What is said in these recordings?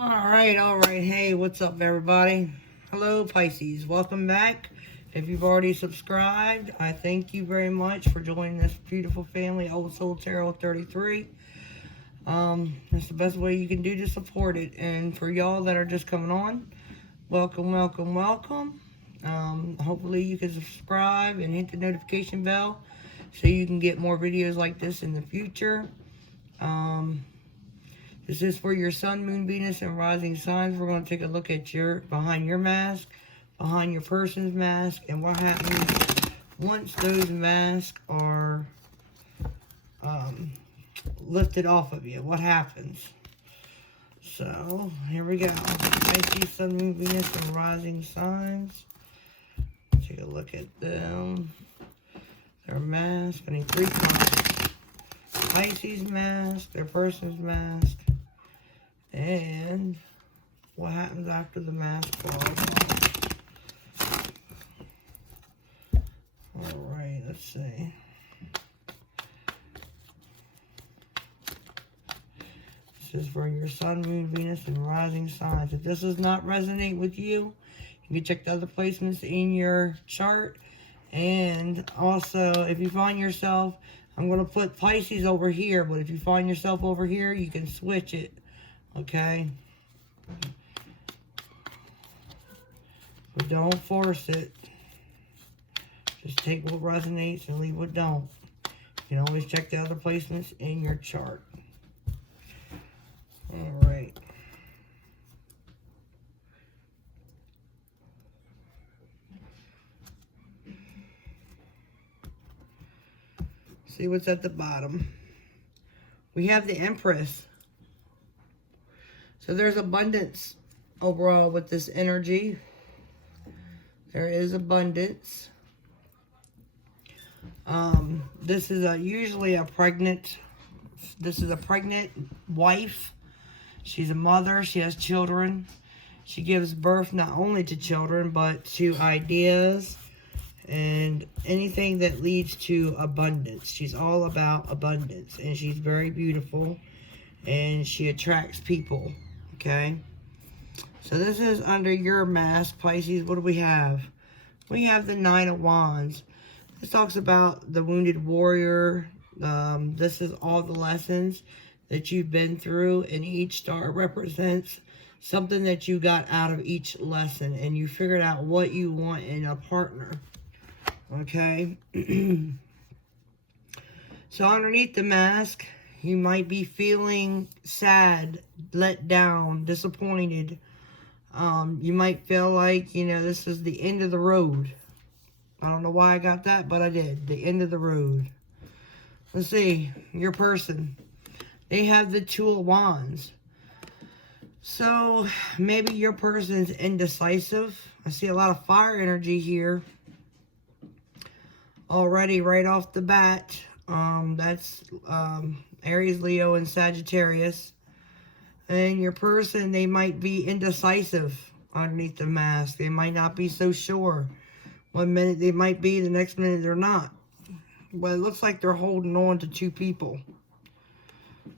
All right. Hey, what's up, everybody? Hello, Pisces. Welcome back. If you've already subscribed, I thank you very much for joining this beautiful family, Old Soul Tarot 33. That's the best way you can do to support it. And for y'all that are just coming on, welcome, welcome, welcome. Hopefully you can subscribe and hit the notification bell so you can get more videos like this in the future. This is for your sun, moon, Venus, and rising signs. We're going to take a look at behind your mask, behind your person's mask, and what happens once those masks are lifted off of you. What happens? So, here we go. Pisces, sun, moon, Venus, and rising signs. Take a look at them. Their mask. I need 3 cards. Pisces mask, their person's mask, and what happens after the mask falls off. Alright, let's see. This is for your sun, moon, Venus, and rising signs. If this does not resonate with you, you can check the other placements in your chart. And also, if you find yourself, I'm going to put Pisces over here, but if you find yourself over here, you can switch it. Okay? But don't force it. Just take what resonates and leave what don't. You can always check the other placements in your chart. Alright. See what's at the bottom. We have the Empress. So there's abundance overall with this energy. There is abundance. This is usually a pregnant wife. She's a mother. She has children. She gives birth not only to children, but to ideas and anything that leads to abundance. She's all about abundance, and she's very beautiful, and she attracts people. Okay, so this is under your mask, Pisces. What do we have? We have the 9 of Wands. This talks about the wounded warrior. This is all the lessons that you've been through, and each star represents something that you got out of each lesson, and you figured out what you want in a partner. Okay? So underneath the mask, you might be feeling sad, let down, disappointed. You might feel like, this is the end of the road. I don't know why I got that, but I did. The end of the road. Let's see. Your person. They have the 2 of Wands. So, maybe your person's indecisive. I see a lot of fire energy here. Already, right off the bat. That's Aries, Leo, and Sagittarius. And your person, they might be indecisive underneath the mask. They might not be so sure. One minute they might be, the next minute they're not. But it looks like they're holding on to 2 people.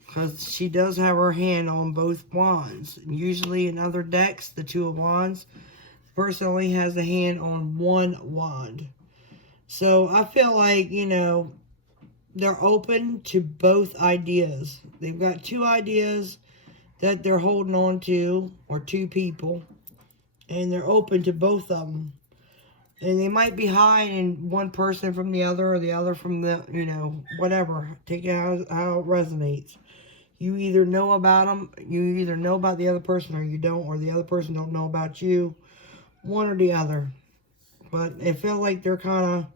Because she does have her hand on both wands. And usually in other decks, the 2 of Wands, the person only has a hand on 1 wand. So I feel like, they're open to both ideas. They've got 2 ideas that they're holding on to, or 2 people, and they're open to both of them. And they might be hiding one person from the other, or the other from the, whatever. Take it how it resonates. You either know about them, you either know about the other person, or you don't, or the other person don't know about you. One or the other. But I feel like they're kind of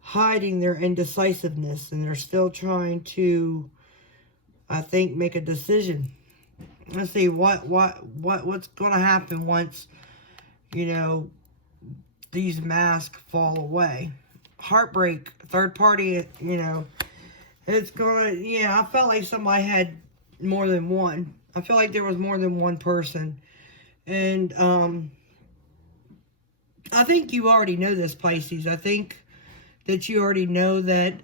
hiding their indecisiveness, and they're still trying to, I think, make a decision. Let's see what's going to happen once, these masks fall away. Heartbreak, third party, it's going to, I felt like somebody had more than one. I feel like there was more than one person. And I think you already know this, Pisces. I think that you already know that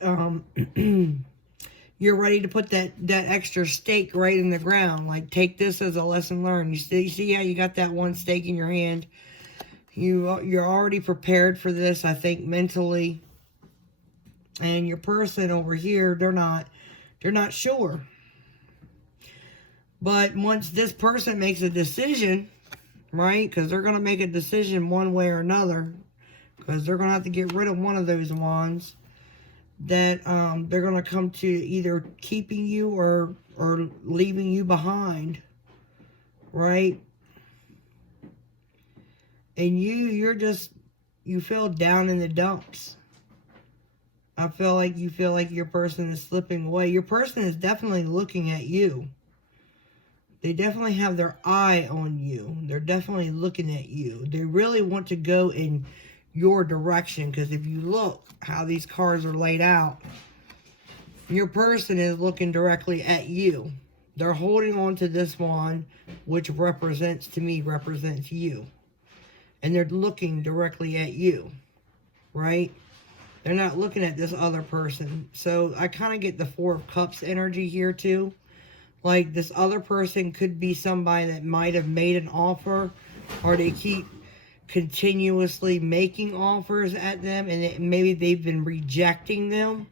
you're ready to put that extra stake right in the ground. Like, take this as a lesson learned. You see how you got that one stake in your hand? You're already prepared for this, I think, mentally. And your person over here, they're not sure. But once this person makes a decision, right? Because they're going to make a decision one way or another. Because they're going to have to get rid of one of those wands. That they're going to come to either keeping you or leaving you behind. Right? And you feel down in the dumps. I feel like you feel like your person is slipping away. Your person is definitely looking at you. They definitely have their eye on you. They're definitely looking at you. They really want to go in your direction. Because if you look how these cards are laid out, your person is looking directly at you. They're holding on to this wand, which represents you. And they're looking directly at you. Right? They're not looking at this other person. So I kind of get the Four of Cups energy here too. Like, this other person could be somebody that might have made an offer, or they keep continuously making offers at them, and maybe they've been rejecting them,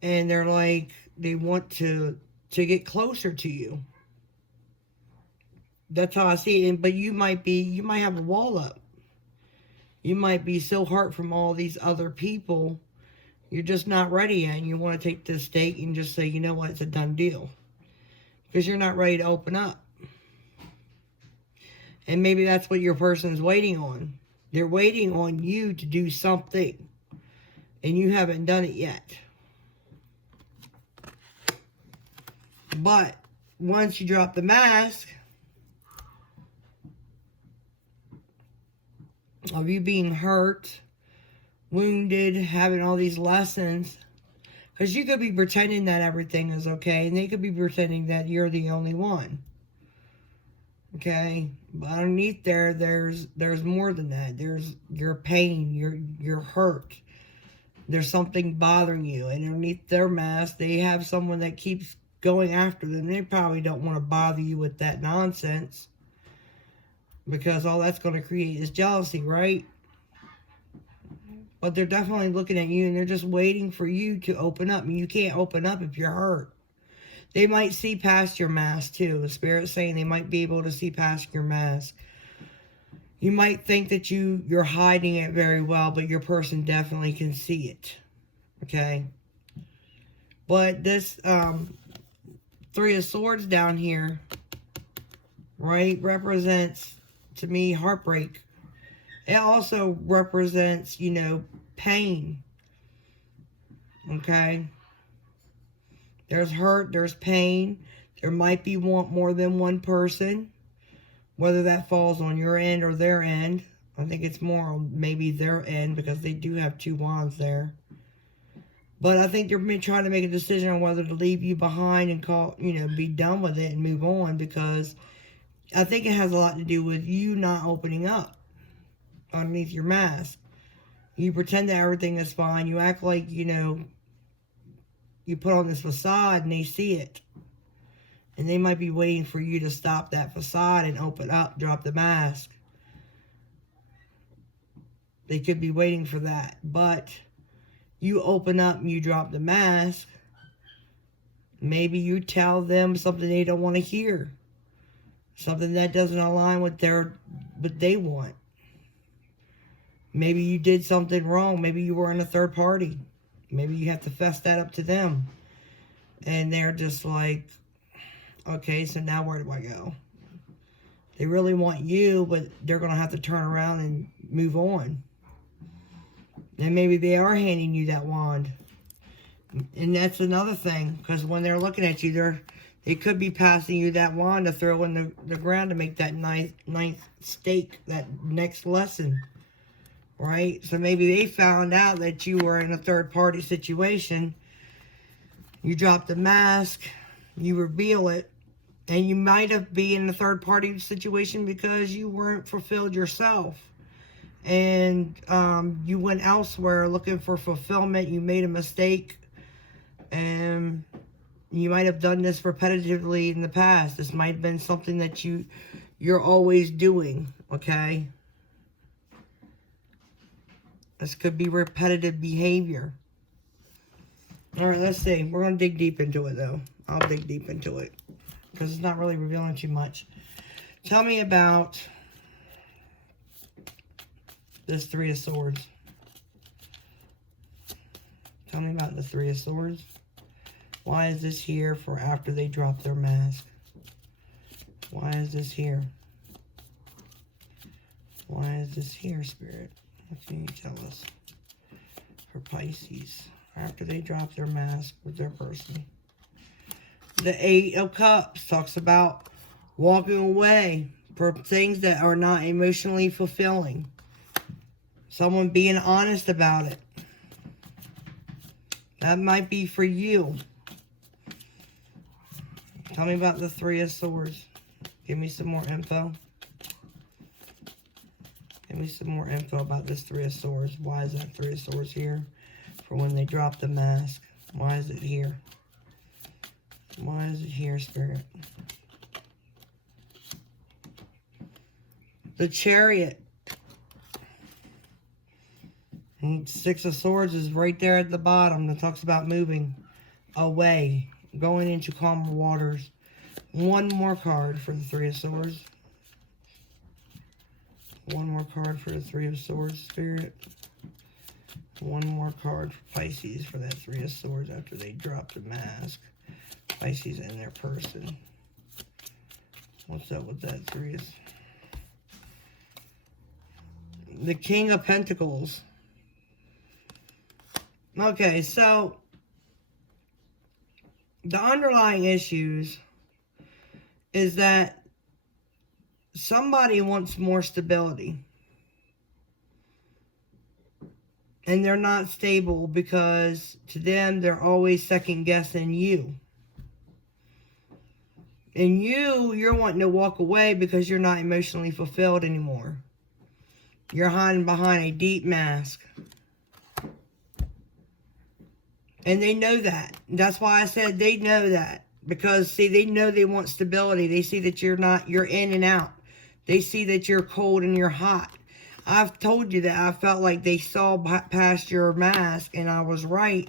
and they're like, they want to get closer to you. That's how I see it. But you might have a wall up. You might be so hurt from all these other people, you're just not ready yet, and you want to take this stake and just say, you know what, it's a done deal. Because you're not ready to open up. And maybe that's what your person's waiting on. They're waiting on you to do something. And you haven't done it yet. But once you drop the mask of you being hurt, wounded, having all these lessons. Because you could be pretending that everything is okay, and they could be pretending that you're the only one. Okay? But underneath there's more than that. There's your pain, your hurt. There's something bothering you. And underneath their mask, they have someone that keeps going after them. They probably don't want to bother you with that nonsense. Because all that's going to create is jealousy, right? But they're definitely looking at you, and they're just waiting for you to open up. And you can't open up if you're hurt. They might see past your mask, too. The Spirit's saying they might be able to see past your mask. You might think that you're hiding it very well, but your person definitely can see it. Okay? But this Three of Swords down here, right, represents, to me, heartbreak. It also represents, you know, pain. Okay? There's hurt, there's pain. There might be more than one person. Whether that falls on your end or their end. I think it's more on maybe their end, because they do have two wands there. But I think they're trying to make a decision on whether to leave you behind and be done with it and move on, because I think it has a lot to do with you not opening up underneath your mask. You pretend that everything is fine. You act like, you put on this facade and they see it. And they might be waiting for you to stop that facade and open up, drop the mask. They could be waiting for that. But you open up and you drop the mask. Maybe you tell them something they don't want to hear. Something that doesn't align with what they want. Maybe you did something wrong. Maybe you were in a third party. Maybe you have to fess that up to them. And they're just like, okay, so now where do I go? They really want you, but they're going to have to turn around and move on. And maybe they are handing you that wand. And that's another thing. Because when they're looking at you, they could be passing you that wand to throw in the ground to make that ninth stake, that next lesson. Right? So maybe they found out that you were in a third-party situation. You drop the mask. You reveal it. And you might have been in a third-party situation because you weren't fulfilled yourself. And you went elsewhere looking for fulfillment. You made a mistake. And You might have done this repetitively in the past. This might have been something that you're always doing, okay? This could be repetitive behavior. All right, let's see. We're going to dig deep into it, though. I'll dig deep into it because it's not really revealing too much. Tell me about this Three of Swords. Tell me about the Three of Swords. Why is this here for after they drop their mask? Why is this here? Why is this here, Spirit? What can you tell us? For Pisces, after they drop their mask with their person. The Eight of Cups talks about walking away for things that are not emotionally fulfilling. Someone being honest about it. That might be for you. Tell me about the Three of Swords. Give me some more info. Give me some more info about this Three of Swords. Why is that Three of Swords here? For when they drop the mask. Why is it here? Why is it here, Spirit? The Chariot. And Six of Swords is right there at the bottom. That talks about moving away. Going into calmer waters. One more card for the Three of Swords. One more card for the Three of Swords, Spirit. One more card for Pisces for that Three of Swords after they drop the mask. Pisces and their person. What's up with that Three of... The King of Pentacles. Okay, so the underlying issues is that somebody wants more stability. And they're not stable because to them, they're always second guessing you. And you're wanting to walk away because you're not emotionally fulfilled anymore. You're hiding behind a deep mask. And they know that. That's why I said they know that. Because, see, they know they want stability. They see that you're in and out. They see that you're cold and you're hot. I've told you that I felt like they saw past your mask, and I was right.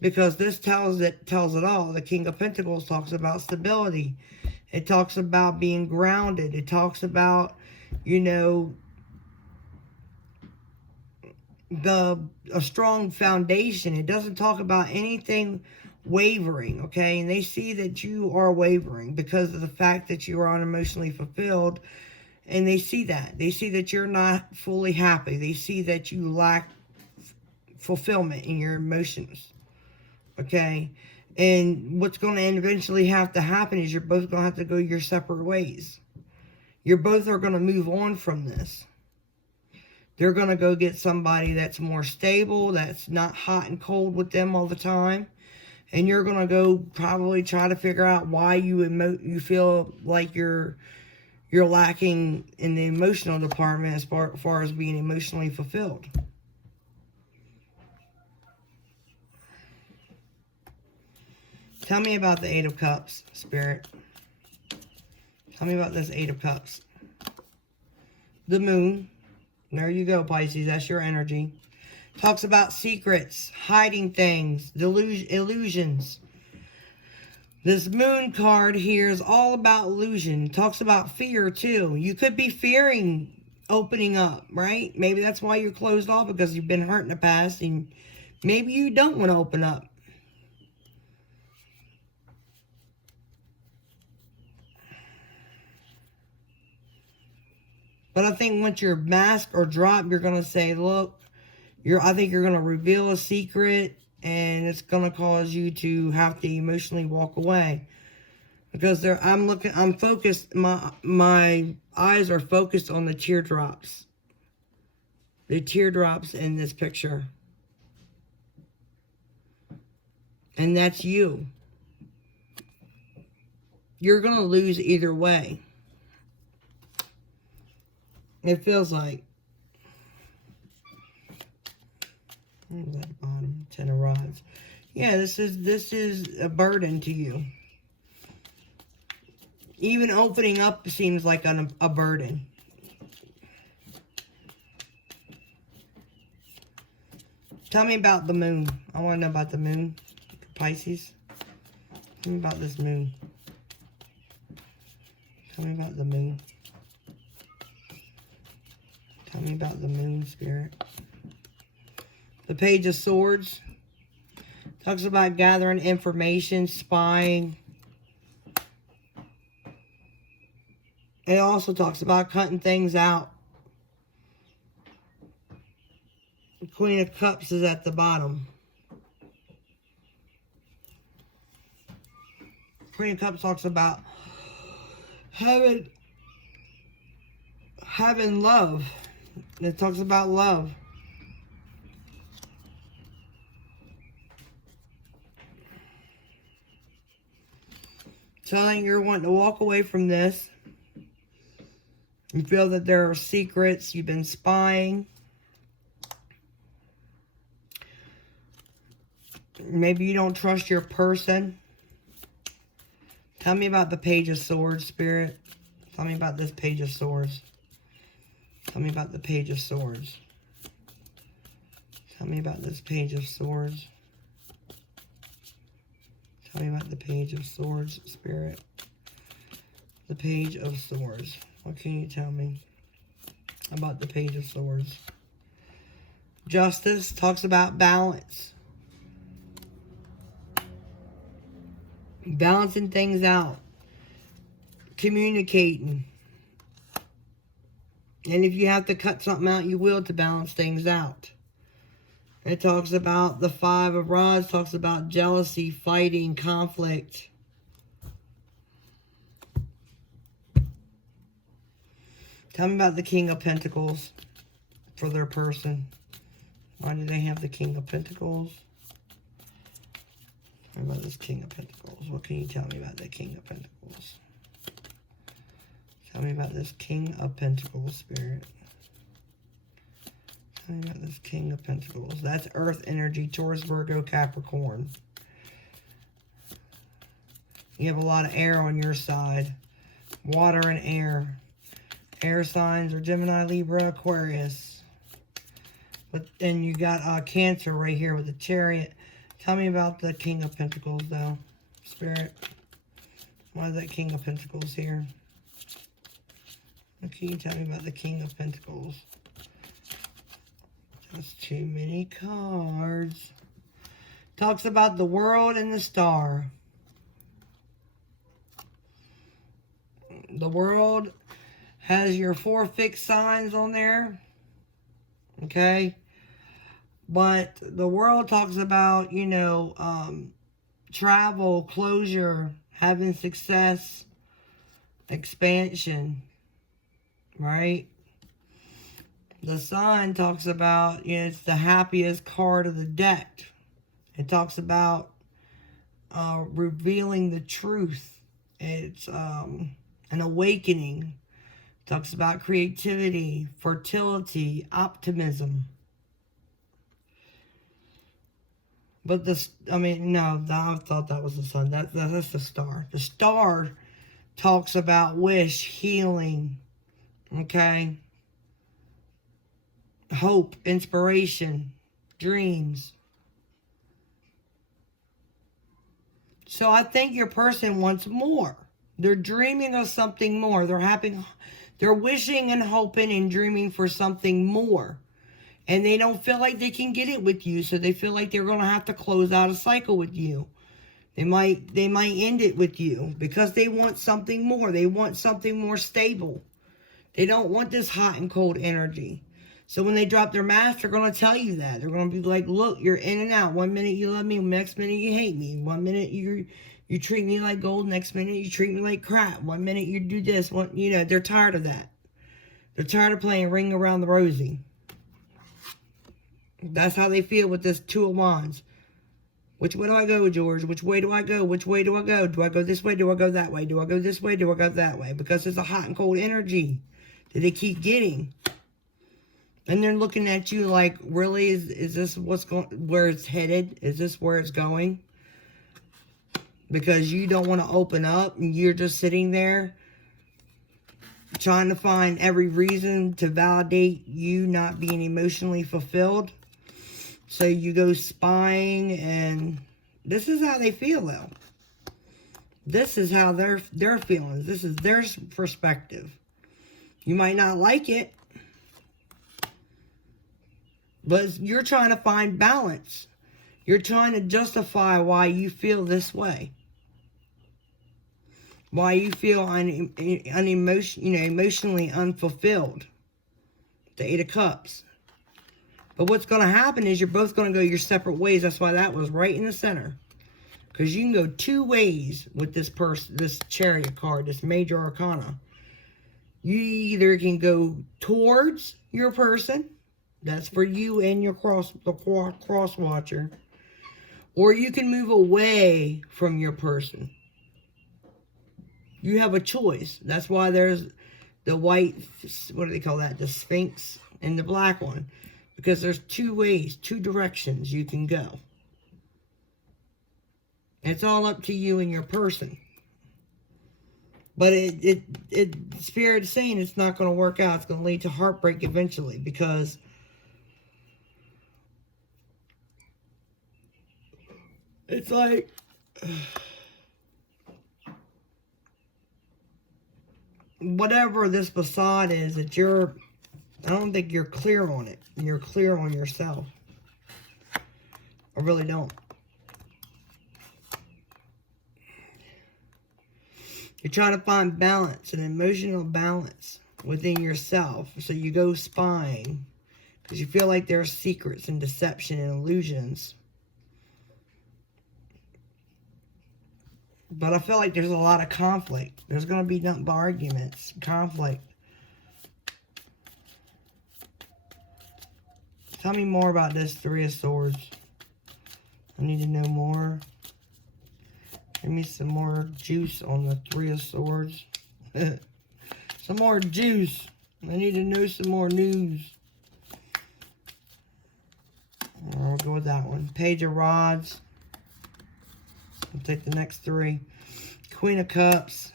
Because this tells it all. The King of Pentacles talks about stability. It talks about being grounded. It talks about, you know, a strong foundation. It doesn't talk about anything wavering, okay? And they see that you are wavering because of the fact that you are unemotionally fulfilled. And they see that. They see that you're not fully happy. They see that you lack fulfillment in your emotions, okay? And what's going to eventually have to happen is you're both going to have to go your separate ways. You both are going to move on from this. They're going to go get somebody that's more stable, that's not hot and cold with them all the time. And you're going to go probably try to figure out why you feel like you're lacking in the emotional department as far as being emotionally fulfilled. Tell me about the Eight of Cups, Spirit. Tell me about this Eight of Cups. The Moon. There you go, Pisces. That's your energy. Talks about secrets, hiding things, illusions. This Moon card here is all about illusion. Talks about fear, too. You could be fearing opening up, right? Maybe that's why you're closed off, because you've been hurt in the past, and maybe you don't want to open up. But I think once your mask or drop, you're going to say, look, I think you're going to reveal a secret, and it's going to cause you to have to emotionally walk away. Because I'm focused, my eyes are focused on the teardrops. The teardrops in this picture. And that's you. You're going to lose either way. It feels like. What was that bottom? 10 of Rods. Yeah, this is a burden to you. Even opening up seems like a burden. Tell me about the moon. I want to know about the moon. Pisces. Tell me about this moon. Tell me about the moon. Tell me about the moon, Spirit. The Page of Swords. Talks about gathering information, spying. It also talks about cutting things out. The Queen of Cups is at the bottom. Queen of Cups talks about having love. It talks about love. Telling you're wanting to walk away from this. You feel that there are secrets. You've been spying. Maybe you don't trust your person. Tell me about the Page of Swords, Spirit. Tell me about this Page of Swords. Tell me about the Page of Swords. Tell me about this Page of Swords. Tell me about the Page of Swords, Spirit. The Page of Swords. What can you tell me about the Page of Swords? Justice talks about balance. Balancing things out. Communicating. And if you have to cut something out, you will to balance things out. It talks about the Five of Rods. Talks about jealousy, fighting, conflict. Tell me about the King of Pentacles for their person. Why do they have the King of Pentacles? What about this King of Pentacles? What can you tell me about the King of Pentacles? Tell me about this King of Pentacles, Spirit. Tell me about this King of Pentacles. That's Earth energy, Taurus, Virgo, Capricorn. You have a lot of air on your side. Water and air. Air signs are Gemini, Libra, Aquarius. But then you got Cancer right here with the Chariot. Tell me about the King of Pentacles, though, Spirit. Why is that King of Pentacles here? What can you tell me about the King of Pentacles? That's too many cards. Talks about the world and the star. The world has your 4 fixed signs on there. Okay. But the world talks about, you know, travel, closure, having success, expansion. Right? The Sun talks about, you know, it's the happiest card of the deck. It talks about revealing the truth. It's an awakening. It talks about creativity, fertility, optimism. But this, I mean, no, I thought that was the Sun. That's the Star. The Star talks about wish, healing, okay? Hope, inspiration, dreams. So I think your person wants more. They're dreaming of something more. They're wishing and hoping and dreaming for something more. And they don't feel like they can get it with you. So they feel like they're going to have to close out a cycle with you. They might end it with you because they want something more. They want something more stable. They don't want this hot and cold energy. So when they drop their mask, they're going to tell you that. They're going to be like, look, you're in and out. 1 minute you love me, next minute you hate me. 1 minute you treat me like gold, next minute you treat me like crap. 1 minute you do this. You know, they're tired of that. They're tired of playing Ring Around the Rosie. That's how they feel with this Two of Wands. Which way do I go, George? Which way do I go? Which way do I go? Do I go this way? Do I go that way? Do I go this way? Do I go that way? Because it's a hot and cold energy that they keep getting. And they're looking at you like, really, is this what's going, where it's headed? Is this where it's going? Because you don't want to open up, and you're just sitting there trying to find every reason to validate you not being emotionally fulfilled. So you go spying, and this is how they feel, though. This is how they're feeling. This is their perspective. You might not like it, but you're trying to find balance. You're trying to justify why you feel this way. Why you feel emotionally unfulfilled. The Eight of Cups. But what's going to happen is you're both going to go your separate ways. That's why that was right in the center. Because you can go two ways with this person, this Chariot card, this Major Arcana. You either can go towards your person. That's for you and your cross watcher. Or you can move away from your person. You have a choice. That's why there's the white, what do they call that? The Sphinx and the black one. Because there's two ways, two directions you can go. It's all up to you and your person. But Spirit's saying it's not going to work out. It's going to lead to heartbreak eventually. Because it's like, whatever this facade is that I don't think you're clear on it. You're clear on yourself. I really don't. You're trying to find balance, an emotional balance within yourself. So you go spying because you feel like there are secrets and deception and illusions. But I feel like there's a lot of conflict. There's going to be nothing but arguments, conflict. Tell me more about this Three of Swords. I need to know more. Give me some more juice on the Three of Swords. Some more juice. I need to know some more news. I'll go with that one. Page of Rods. I'll take the next three. Queen of Cups.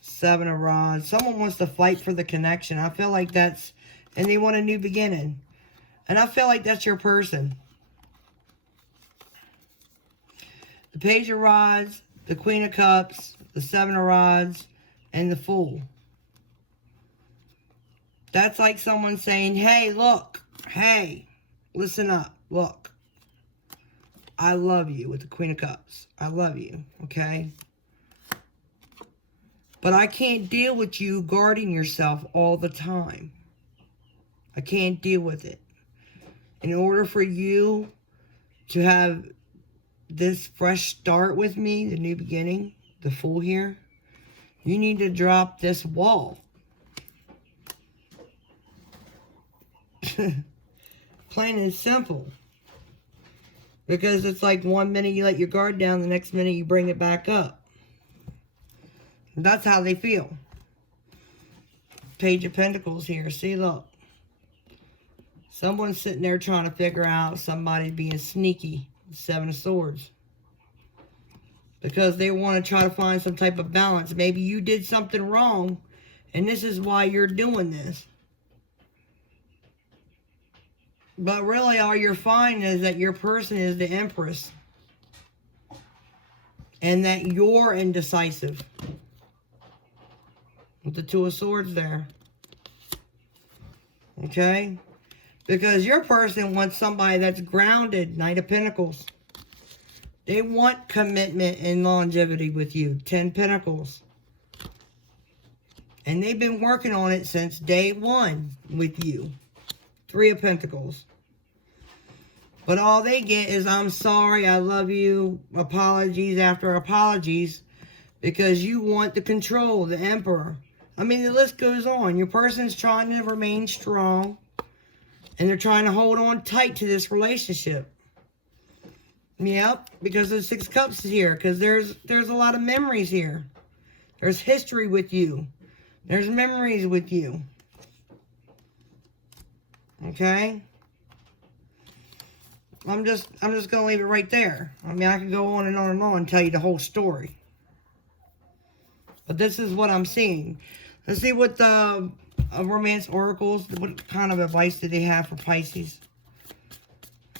Seven of Rods. Someone wants to fight for the connection. I feel like that's... And they want a new beginning. And I feel like that's your person. The Page of Rods, the Queen of Cups, the Seven of Rods, and the Fool. That's like someone saying, hey, look. Hey, listen up. Look. I love you with the Queen of Cups. I love you, okay? But I can't deal with you guarding yourself all the time. I can't deal with it. In order for you to have this fresh start with me, the new beginning, the Fool here, you need to drop this wall. Plain and simple. Because it's like 1 minute you let your guard down, the next minute you bring it back up. That's how they feel. Page of Pentacles here. See, look. Someone's sitting there trying to figure out somebody being sneaky. Seven of Swords. Because they want to try to find some type of balance. Maybe you did something wrong, and this is why you're doing this. But really, all you're finding is that your person is the Empress. And that you're indecisive. With the Two of Swords there. Okay? Because your person wants somebody that's grounded. Knight of Pentacles. They want commitment and longevity with you. 10 Pentacles. And they've been working on it since day one with you. 3 of Pentacles. But all they get is, I'm sorry, I love you, apologies after apologies. Because you want the control, the Emperor. I mean, the list goes on. Your person's trying to remain strong. And they're trying to hold on tight to this relationship. Yep, because the Six of Cups is here. Because there's a lot of memories here. There's history with you. There's memories with you. Okay? I'm just going to leave it right there. I mean, I could go on and tell you the whole story. But this is what I'm seeing. Let's see what the romance oracles, what kind of advice do they have for Pisces?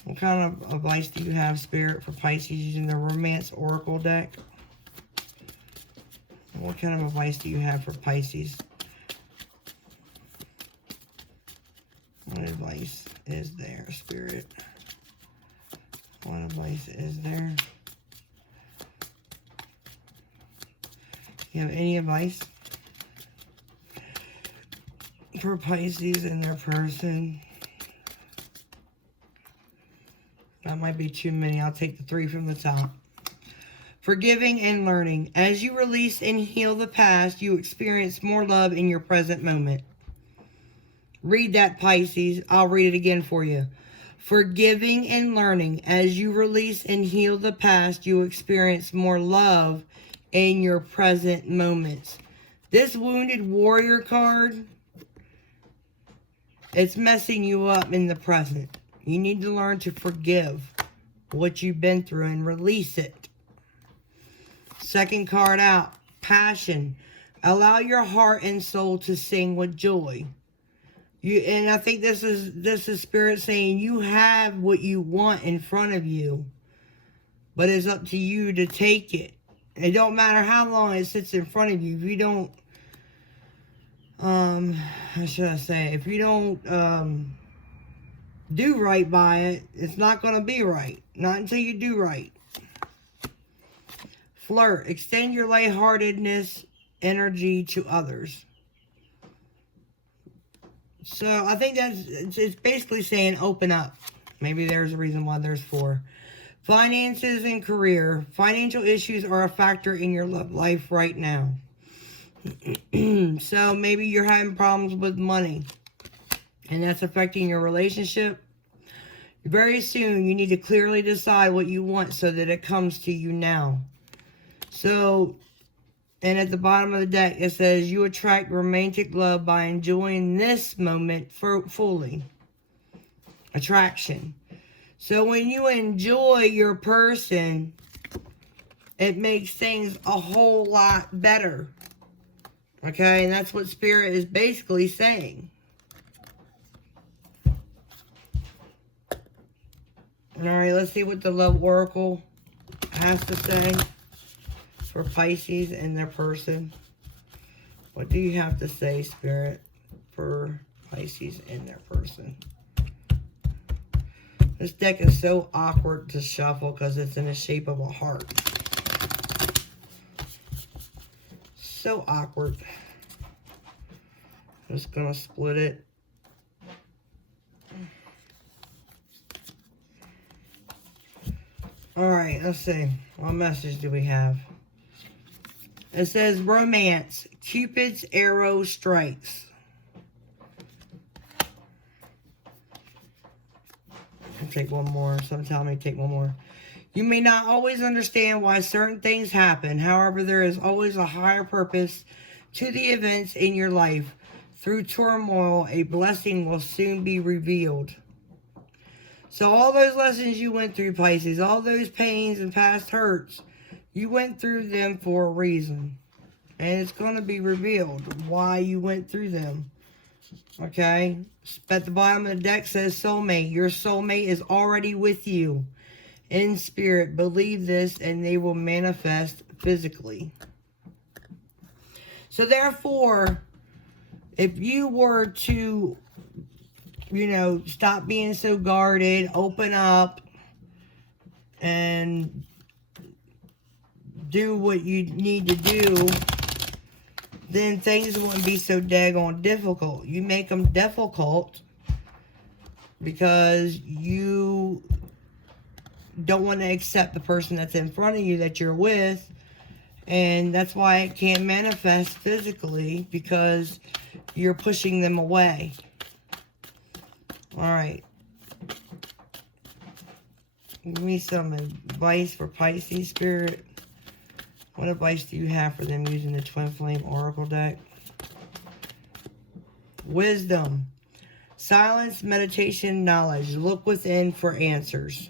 What kind of advice do you have, Spirit, for Pisces using the romance oracle deck? What kind of advice do you have for Pisces? What advice is there, Spirit? What advice is there? You have any advice for Pisces and their person? That might be too many. I'll take the 3 from the top. Forgiving and learning. As you release and heal the past, you experience more love in your present moment. Read that, Pisces. I'll read it again for you. Forgiving and learning. As you release and heal the past, you experience more love in your present moments. This Wounded Warrior card, it's messing you up in the present. You need to learn to forgive what you've been through and release it. Second card out, passion. Allow your heart and soul to sing with joy. And I think this is Spirit saying you have what you want in front of you, but it's up to you to take it. It don't matter how long it sits in front of you. If you don't, how should I say? If you don't do right by it, it's not going to be right. Not until you do right. Flirt. Extend your lightheartedness energy to others. So I think it's basically saying open up. Maybe there's a reason why there's 4. Finances and career. Financial issues are a factor in your love life right now. So maybe you're having problems with money, and that's affecting your relationship. Very soon, you need to clearly decide what you want so that it comes to you now. So, and at the bottom of the deck, it says, you attract romantic love by enjoying this moment fully. Attraction. So when you enjoy your person, it makes things a whole lot better. Okay, and that's what Spirit is basically saying. Alright, let's see what the Love Oracle has to say for Pisces and their person. What do you have to say, Spirit, for Pisces and their person? This deck is so awkward to shuffle because it's in the shape of a heart. So awkward. I'm just going to split it. Alright, let's see. What message do we have? It says romance. Cupid's arrow strikes. I'll take one more. Some tell me to take one more. You may not always understand why certain things happen. However, there is always a higher purpose to the events in your life. Through turmoil, a blessing will soon be revealed. So all those lessons you went through, Pisces, all those pains and past hurts, you went through them for a reason. And it's going to be revealed why you went through them. Okay? At the bottom of the deck says soulmate. Your soulmate is already with you in spirit. Believe this and they will manifest physically. So therefore, if you were to, you know, stop being so guarded, open up, and do what you need to do, then things wouldn't be so daggone difficult. You make them difficult because you don't want to accept the person that's in front of you that you're with, and that's why it can't manifest physically, because you're pushing them away. Alright. Give me some advice for Pisces, Spirit. What advice do you have for them using the Twin Flame Oracle deck? Wisdom. Silence, meditation, knowledge. Look within for answers.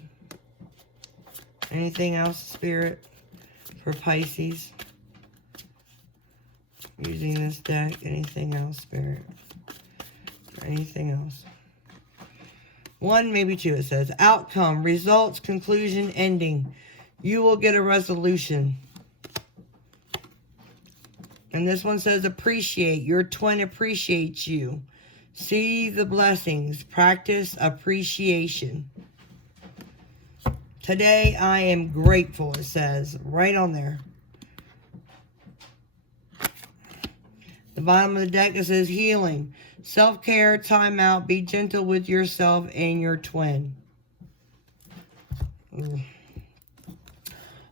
Anything else, Spirit, for Pisces? Using this deck. Anything else, Spirit? Anything else? 1, maybe 2, it says. Outcome, results, conclusion, ending. You will get a resolution. And this one says appreciate. Your twin appreciates you. See the blessings. Practice appreciation. Today I am grateful, it says. Right on there. The bottom of the deck, it says healing. Self-care, time out. Be gentle with yourself and your twin.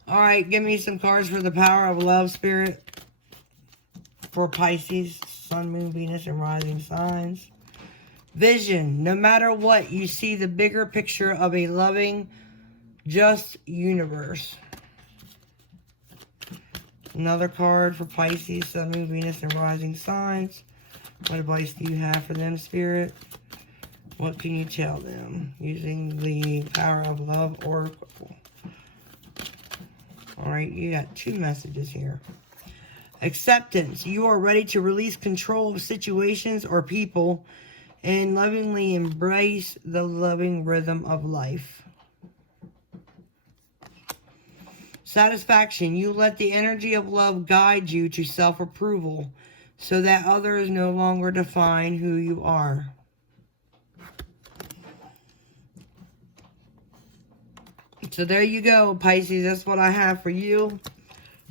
Alright, give me some cards for the power of love, Spirit. For Pisces, Sun, Moon, Venus, and rising signs. Vision. No matter what, you see the bigger picture of a loving, just universe. Another card for Pisces, Sun, Moon, Venus, and rising signs. What advice do you have for them, Spirit? What can you tell them using the power of love oracle? Alright, you got 2 messages here. Acceptance. You are ready to release control of situations or people and lovingly embrace the loving rhythm of life. Satisfaction. You let the energy of love guide you to self-approval so that others no longer define who you are. So there you go, Pisces. That's what I have for you.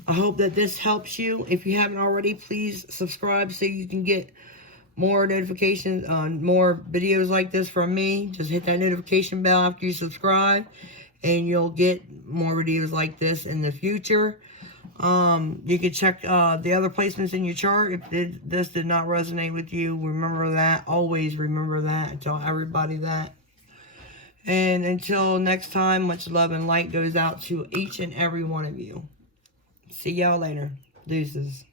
I hope that this helps you. If you haven't already, please subscribe so you can get more notifications on more videos like this from me. Just hit that notification bell after you subscribe, and you'll get more videos like this in the future. You can check the other placements in your chart. If this did not resonate with you, remember that. Always remember that. I tell everybody that. And until next time, much love and light goes out to each and every one of you. See y'all later. Deuces.